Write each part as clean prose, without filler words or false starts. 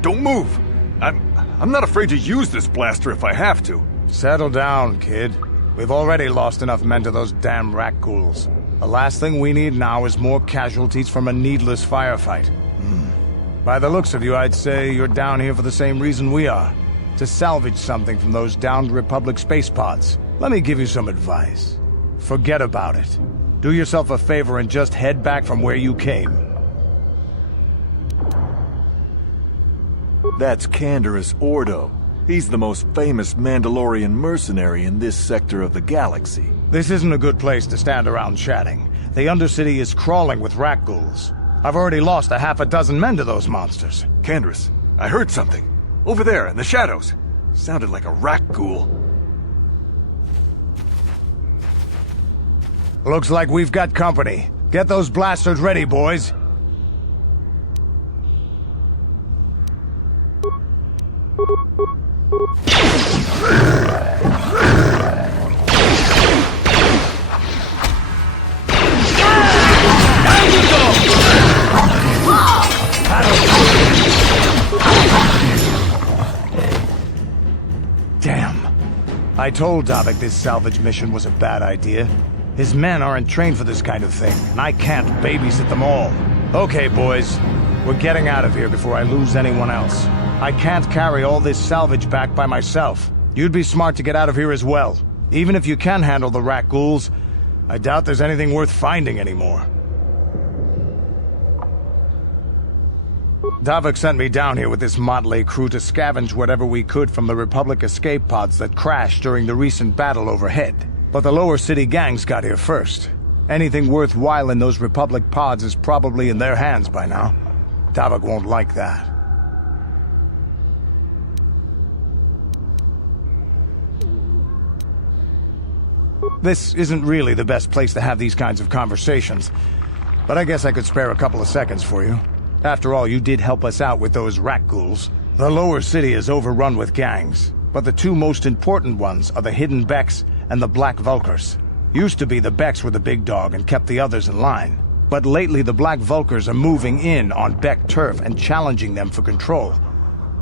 Don't move! I'm not afraid to use this blaster if I have to. Settle down, kid. We've already lost enough men to those damn rat ghouls. The last thing we need now is more casualties from a needless firefight. By the looks of you, I'd say you're down here for the same reason we are. To salvage something from those downed Republic space pods. Let me give you some advice. Forget about it. Do yourself a favor and just head back from where you came. That's Canderous Ordo. He's the most famous Mandalorian mercenary in this sector of the galaxy. This isn't a good place to stand around chatting. The Undercity is crawling with rat ghouls. I've already lost a half a dozen men to those monsters. Canderous, I heard something. Over there, in the shadows. Sounded like a rat ghoul. Looks like we've got company. Get those blasters ready, boys. Damn. I told Davik this salvage mission was a bad idea. His men aren't trained for this kind of thing, and I can't babysit them all. Okay, boys. We're getting out of here before I lose anyone else. I can't carry all this salvage back by myself. You'd be smart to get out of here as well. Even if you can handle the rat ghouls, I doubt there's anything worth finding anymore. Davik sent me down here with this motley crew to scavenge whatever we could from the Republic escape pods that crashed during the recent battle overhead. But the lower city gangs got here first. Anything worthwhile in those Republic pods is probably in their hands by now. Davik won't like that. This isn't really the best place to have these kinds of conversations, but I guess I could spare a couple of seconds for you. After all, you did help us out with those rat ghouls. The lower city is overrun with gangs, but the two most important ones are the hidden Becks and the Black Vulkars. Used to be the Becks were the big dog and kept the others in line. But lately the Black Vulkars are moving in on Beck turf and challenging them for control.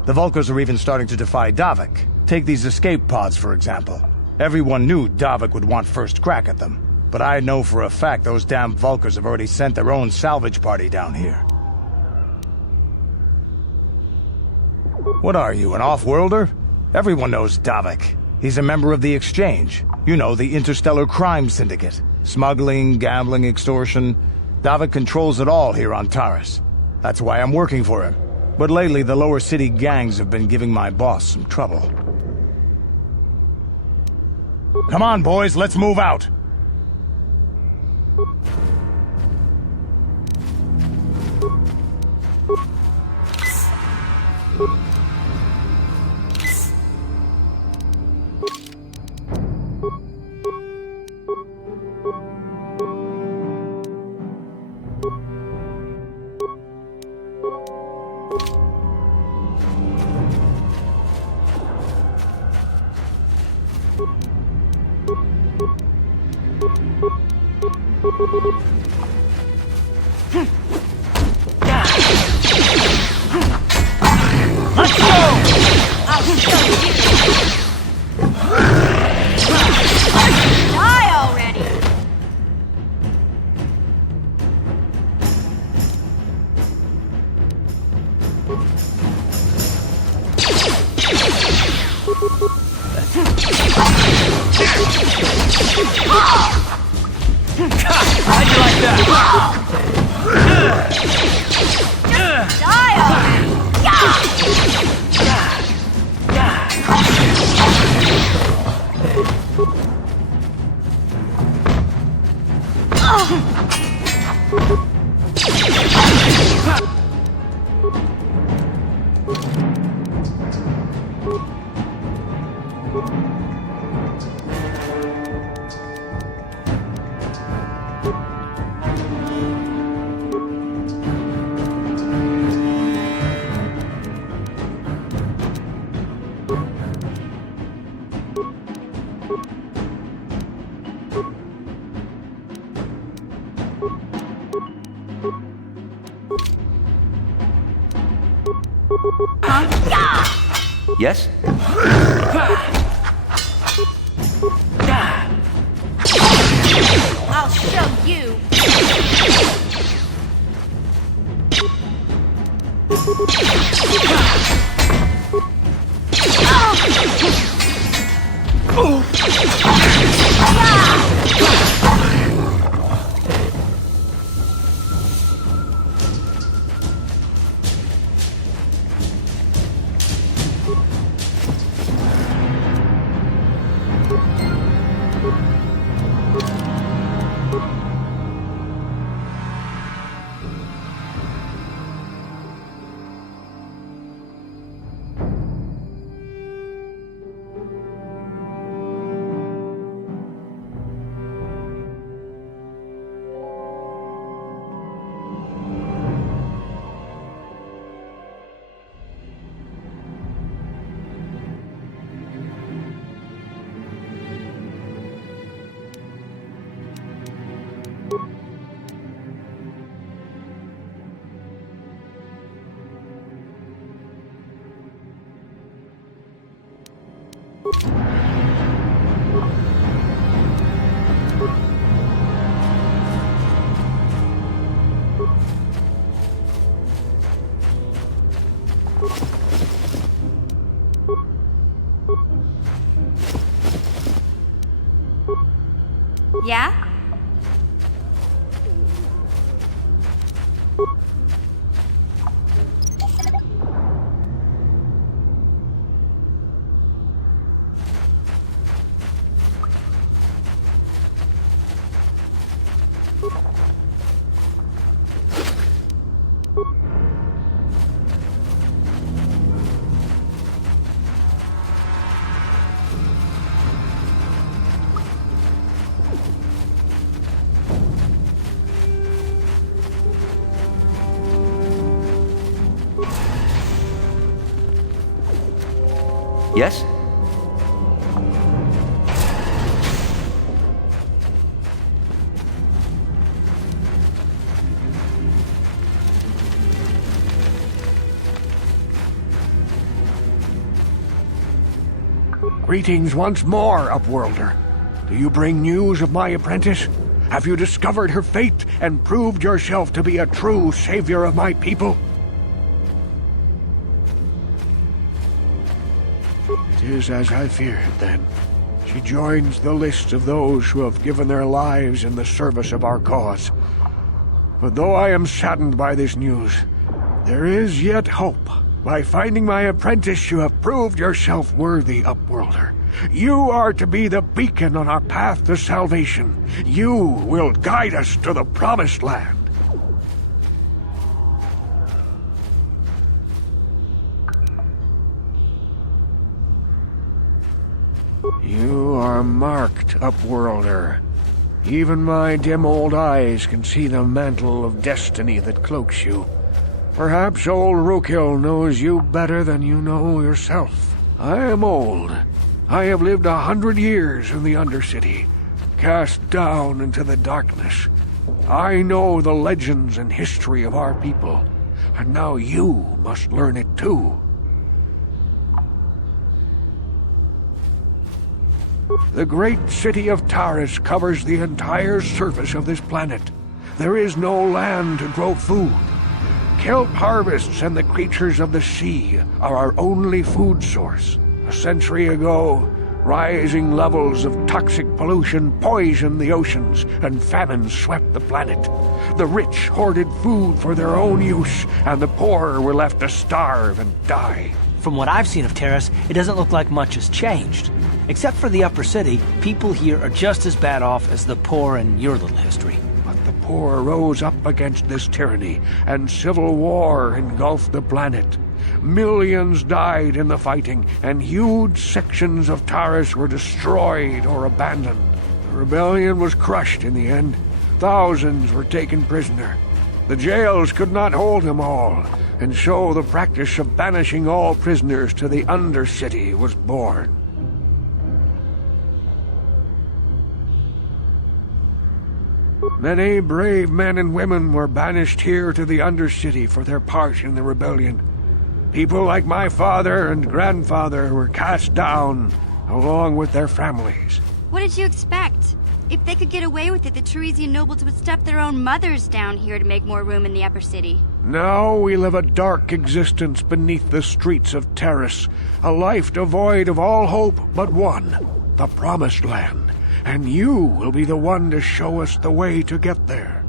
The Vulkars are even starting to defy Davik. Take these escape pods, for example. Everyone knew Davik would want first crack at them. But I know for a fact those damn Vulkars have already sent their own salvage party down here. What are you, an off-worlder? Everyone knows Davik. He's a member of the Exchange. You know, the Interstellar Crime Syndicate. Smuggling, gambling, extortion. Davik controls it all here on Taris. That's why I'm working for him. But lately, the lower city gangs have been giving my boss some trouble. Come on, boys, let's move out! Let's go! I'll show you! Die already! How'd you like that? Just die already! Yes? I'll show you. Yeah? Yes? Greetings once more, Upworlder. Do you bring news of my apprentice? Have you discovered her fate and proved yourself to be a true savior of my people? It is as I feared, then. She joins the list of those who have given their lives in the service of our cause. But though I am saddened by this news, there is yet hope. By finding my apprentice, you have proved yourself worthy, Upworlder. You are to be the beacon on our path to salvation. You will guide us to the Promised Land. You are marked, Upworlder. Even my dim old eyes can see the mantle of destiny that cloaks you. Perhaps old Rookhill knows you better than you know yourself. I am old. I have lived 100 years in the Undercity, cast down into the darkness. I know the legends and history of our people, and now you must learn it too. The great city of Taris covers the entire surface of this planet. There is no land to grow food. Kelp harvests and the creatures of the sea are our only food source. A century ago, rising levels of toxic pollution poisoned the oceans and famine swept the planet. The rich hoarded food for their own use, and the poor were left to starve and die. From what I've seen of Taris, it doesn't look like much has changed. Except for the upper city, people here are just as bad off as the poor in your little history. But the poor rose up against this tyranny, and civil war engulfed the planet. Millions died in the fighting, and huge sections of Taris were destroyed or abandoned. The rebellion was crushed in the end. Thousands were taken prisoner. The jails could not hold them all, and so the practice of banishing all prisoners to the Undercity was born. Many brave men and women were banished here to the Undercity for their part in the rebellion. People like my father and grandfather were cast down, along with their families. What did you expect? If they could get away with it, the Tarisian nobles would stuff their own mothers down here to make more room in the upper city. Now we live a dark existence beneath the streets of Taris, a life devoid of all hope but one, the Promised Land. And you will be the one to show us the way to get there.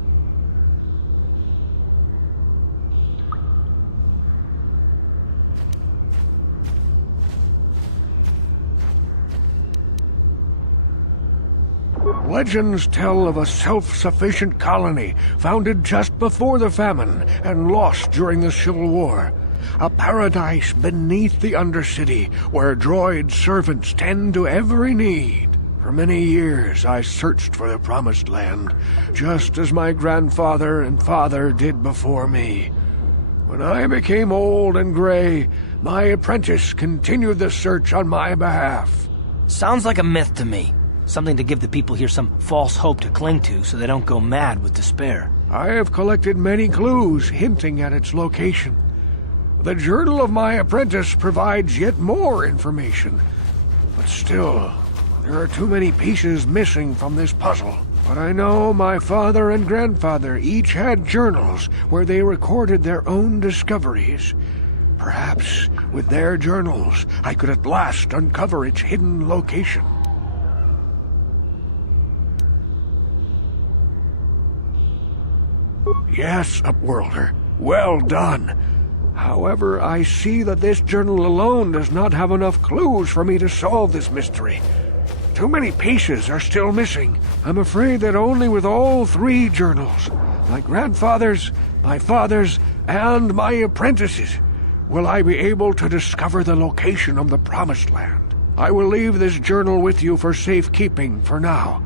Legends tell of a self-sufficient colony founded just before the famine and lost during the Civil War. A paradise beneath the Undercity where droid servants tend to every need. For many years I searched for the Promised Land, just as my grandfather and father did before me. When I became old and gray, my apprentice continued the search on my behalf. Sounds like a myth to me. Something to give the people here some false hope to cling to so they don't go mad with despair. I have collected many clues hinting at its location. The journal of my apprentice provides yet more information. But still, there are too many pieces missing from this puzzle. But I know my father and grandfather each had journals where they recorded their own discoveries. Perhaps, with their journals, I could at last uncover its hidden location. Yes, Upworlder. Well done. However, I see that this journal alone does not have enough clues for me to solve this mystery. Too many pieces are still missing. I'm afraid that only with all three journals, my grandfather's, my father's, and my apprentice's, will I be able to discover the location of the Promised Land. I will leave this journal with you for safekeeping for now.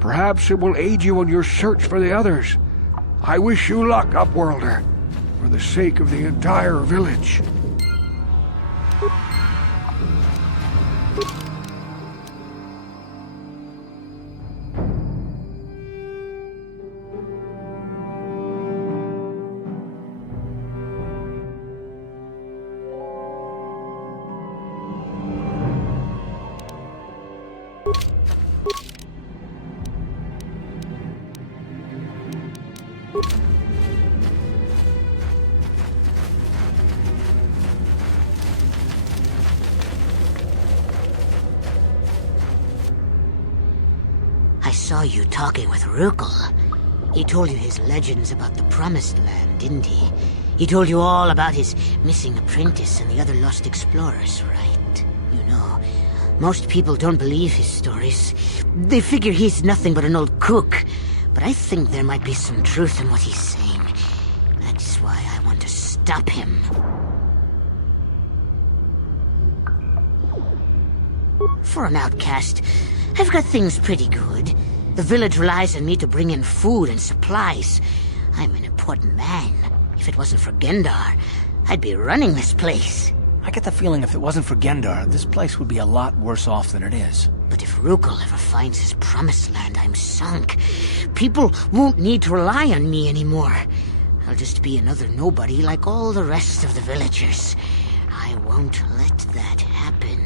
Perhaps it will aid you in your search for the others. I wish you luck, Upworlder, for the sake of the entire village. I saw you talking with Rukel. He told you his legends about the Promised Land, didn't he? He told you all about his missing apprentice and the other lost explorers, right? You know, most people don't believe his stories. They figure he's nothing but an old cook. But I think there might be some truth in what he's saying. That's why I want to stop him. For an outcast, I've got things pretty good. The village relies on me to bring in food and supplies. I'm an important man. If it wasn't for Gendar, I'd be running this place. I get the feeling if it wasn't for Gendar, this place would be a lot worse off than it is. But if Rukel ever finds his Promised Land, I'm sunk. People won't need to rely on me anymore. I'll just be another nobody like all the rest of the villagers. I won't let that happen.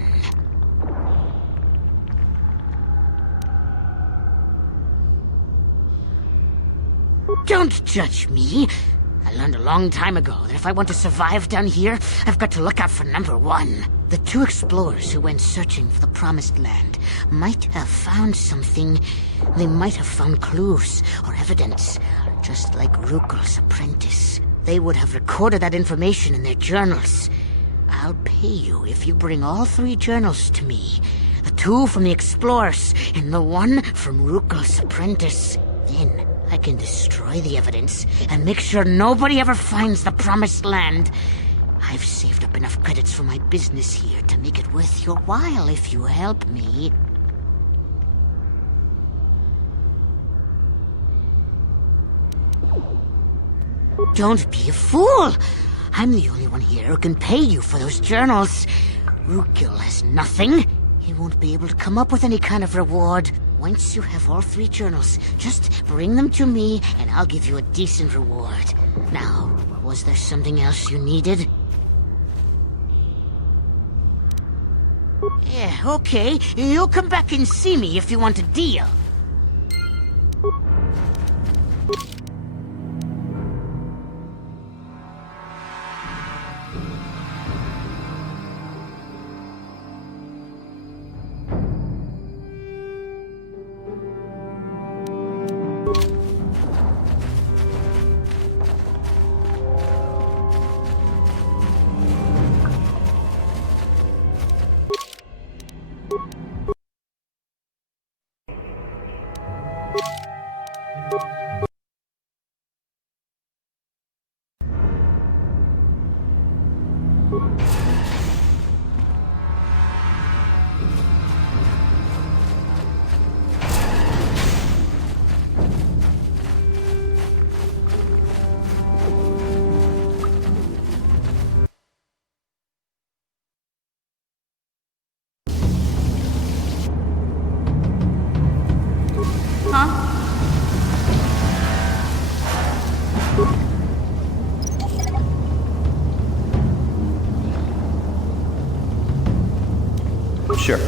Don't judge me. I learned a long time ago that if I want to survive down here, I've got to look out for number one. The two explorers who went searching for the Promised Land might have found something. They might have found clues or evidence, just like Rukel's apprentice. They would have recorded that information in their journals. I'll pay you if you bring all three journals to me. The two from the explorers and the one from Rukel's apprentice. Then I can destroy the evidence and make sure nobody ever finds the Promised Land. I've saved up enough credits for my business here to make it worth your while if you help me. Don't be a fool! I'm the only one here who can pay you for those journals. Rukel has nothing. He won't be able to come up with any kind of reward. Once you have all three journals, just bring them to me and I'll give you a decent reward. Now, was there something else you needed? Yeah, okay. You'll come back and see me if you want a deal. Sure.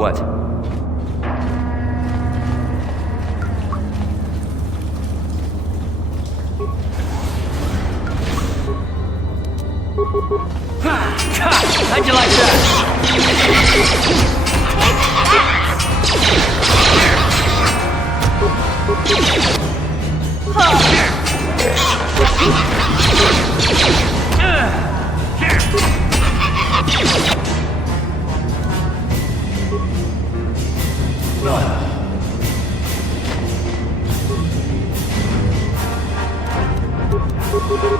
What? How'd you like that?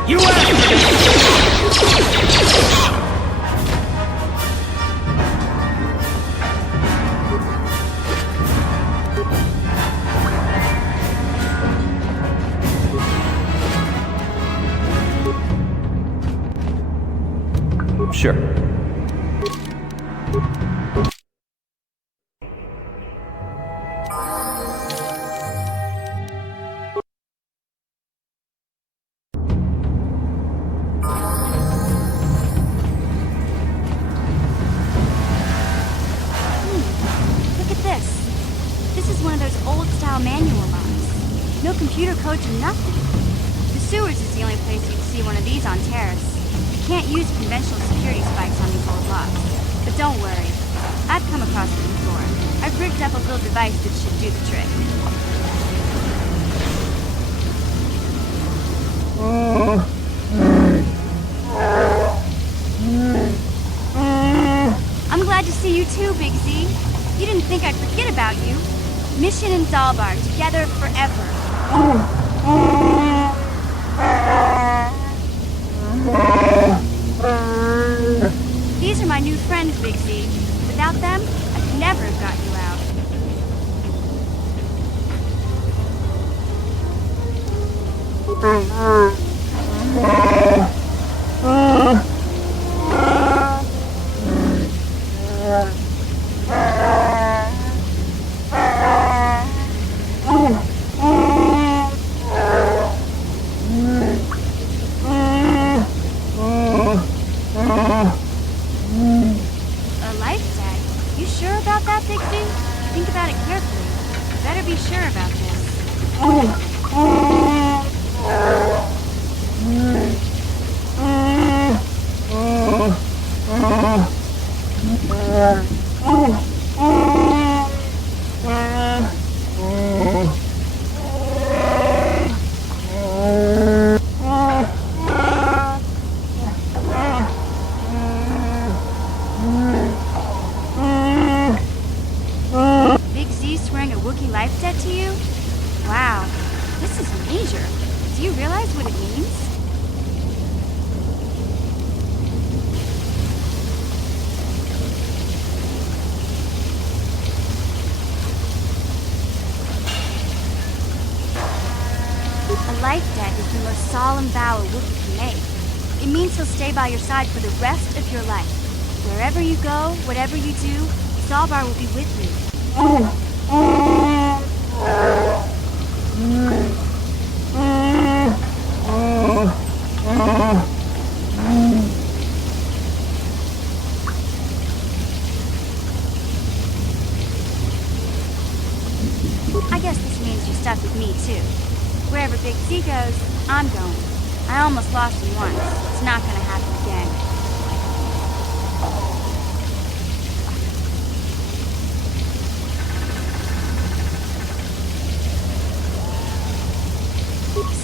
You Sure. Look at this. This is one of those old-style manual locks. No computer codes or nothing. The sewers is the only place you'd see one of these on Taris. You can't use conventional security spikes on these old locks. But don't worry. I've come across it before. I've rigged up a little device that should do the trick. I'm glad to see you too, Big Z. You didn't think I'd forget about you. Miss mission in Zaalbar, together forever. These are my new friends, Big Z. Without them, I could never have got you out. A life tag? You sure about that, Big Z? Think about it carefully. You better be sure about Big Z swearing a Wookiee life debt to you? Wow, this is major. Do you realize what it means? A life debt is the most solemn vow a Wookiee can make. It means he'll stay by your side for the rest of your life. Wherever you go, whatever you do, Zaalbar will be with you. I guess this means you're stuck with me, too. Wherever Big Z goes, I'm going. I almost lost him once. It's not gonna happen again.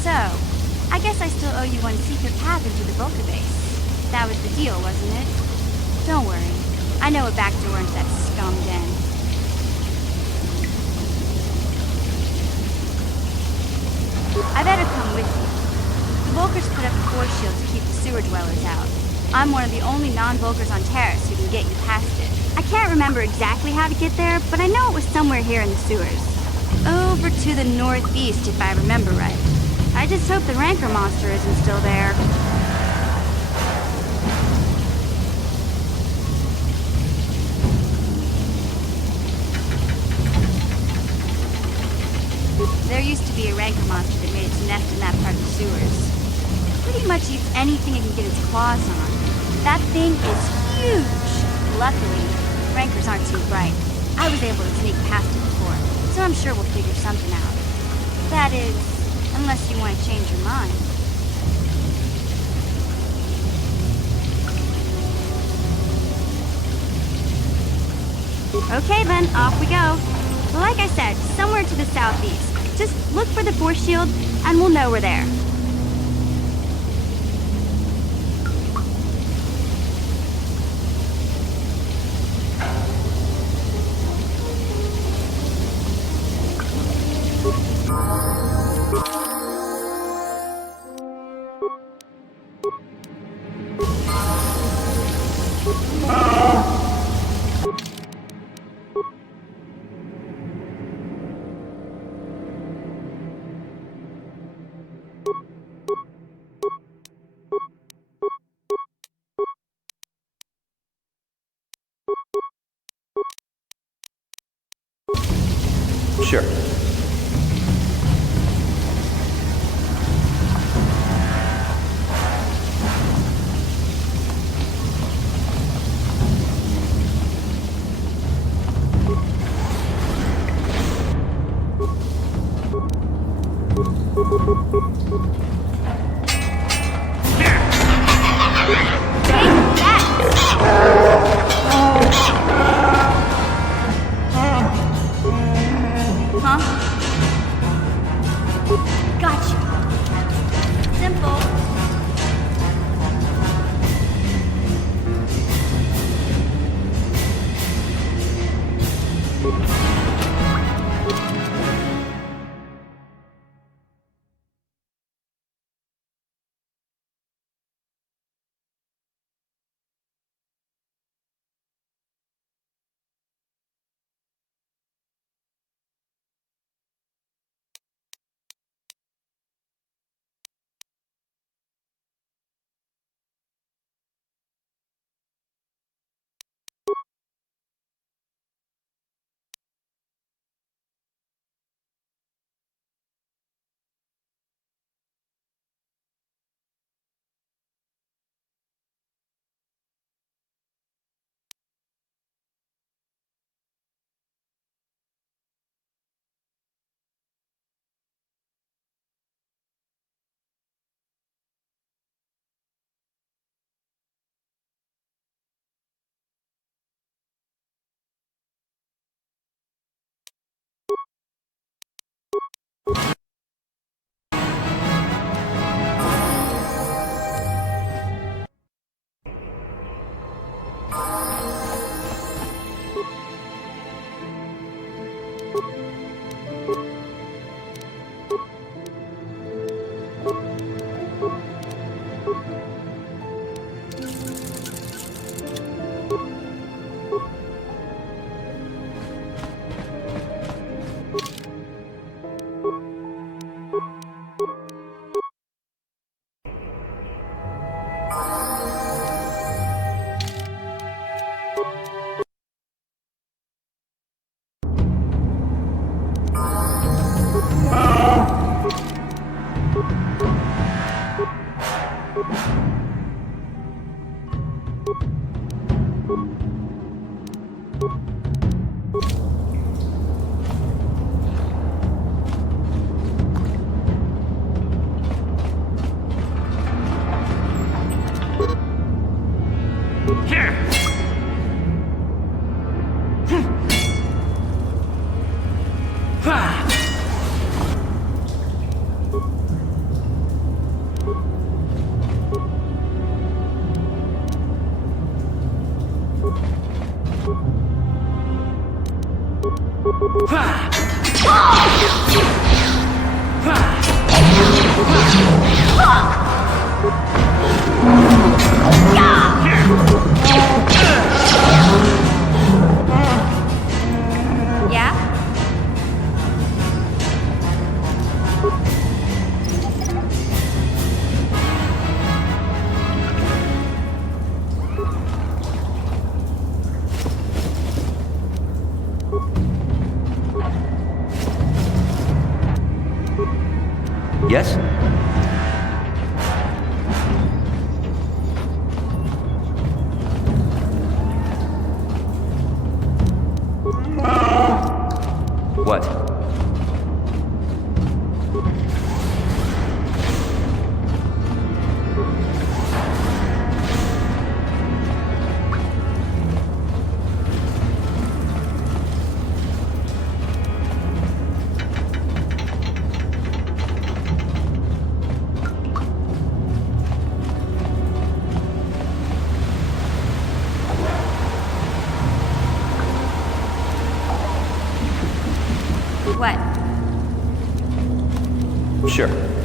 So, I guess I still owe you one secret path into the Vulkar base. That was the deal, wasn't it? Don't worry. I know a back door into that scum den. I better come with you. The Vulkars put up a force shield to keep the sewer dwellers out. I'm one of the only non-Vulkars on Taris who can get you past it. I can't remember exactly how to get there, but I know it was somewhere here in the sewers. Over to the northeast, if I remember right. I just hope the Rancor monster isn't still there. There used to be a Rancor monster that made its nest in that part of the sewers. Pretty much eats anything it can get its claws on. That thing is huge! Luckily, Rancors aren't too bright. I was able to sneak past it before, so I'm sure we'll figure something out. That is, unless you want to change your mind. Okay then, off we go. Well, like I said, somewhere to the southeast. Just look for the force shield, and we'll know we're there. Sure. Yeah? Yes? What? What? Sure.